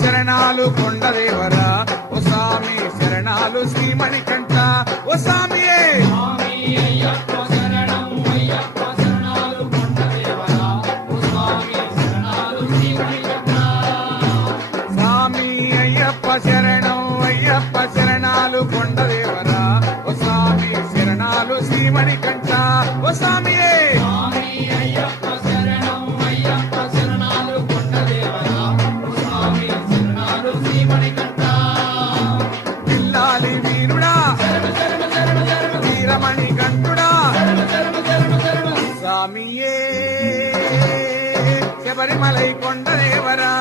శరణాలు కొండదేవరా ఓ స్వామి శరణాలు శ్రీమణికంఠ ఓ స్వామియే స్వామి అయ్యప్ప శరణం అయ్యప్ప శరణాలు కొండదేవరా ఓ స్వామి శరణాలు శ్రీమణికంఠ స్వామి అయ్యప్ప శరణం అయ్యప్ప శరణాలు కొండదేవరా ఓ స్వామి శరణాలు శ్రీమణికంఠ ఓ స్వామియే స్వామి అయ్యప్ప శరణం అయ్యప్ప శరణాలు కొండదేవరా ఓ స్వామి శరణాలు శ్రీమణికంఠ పిల్లాలి వీరుడా వీరమణి కంఠుడా స్వామియే శబరిమలై కొండదేవరా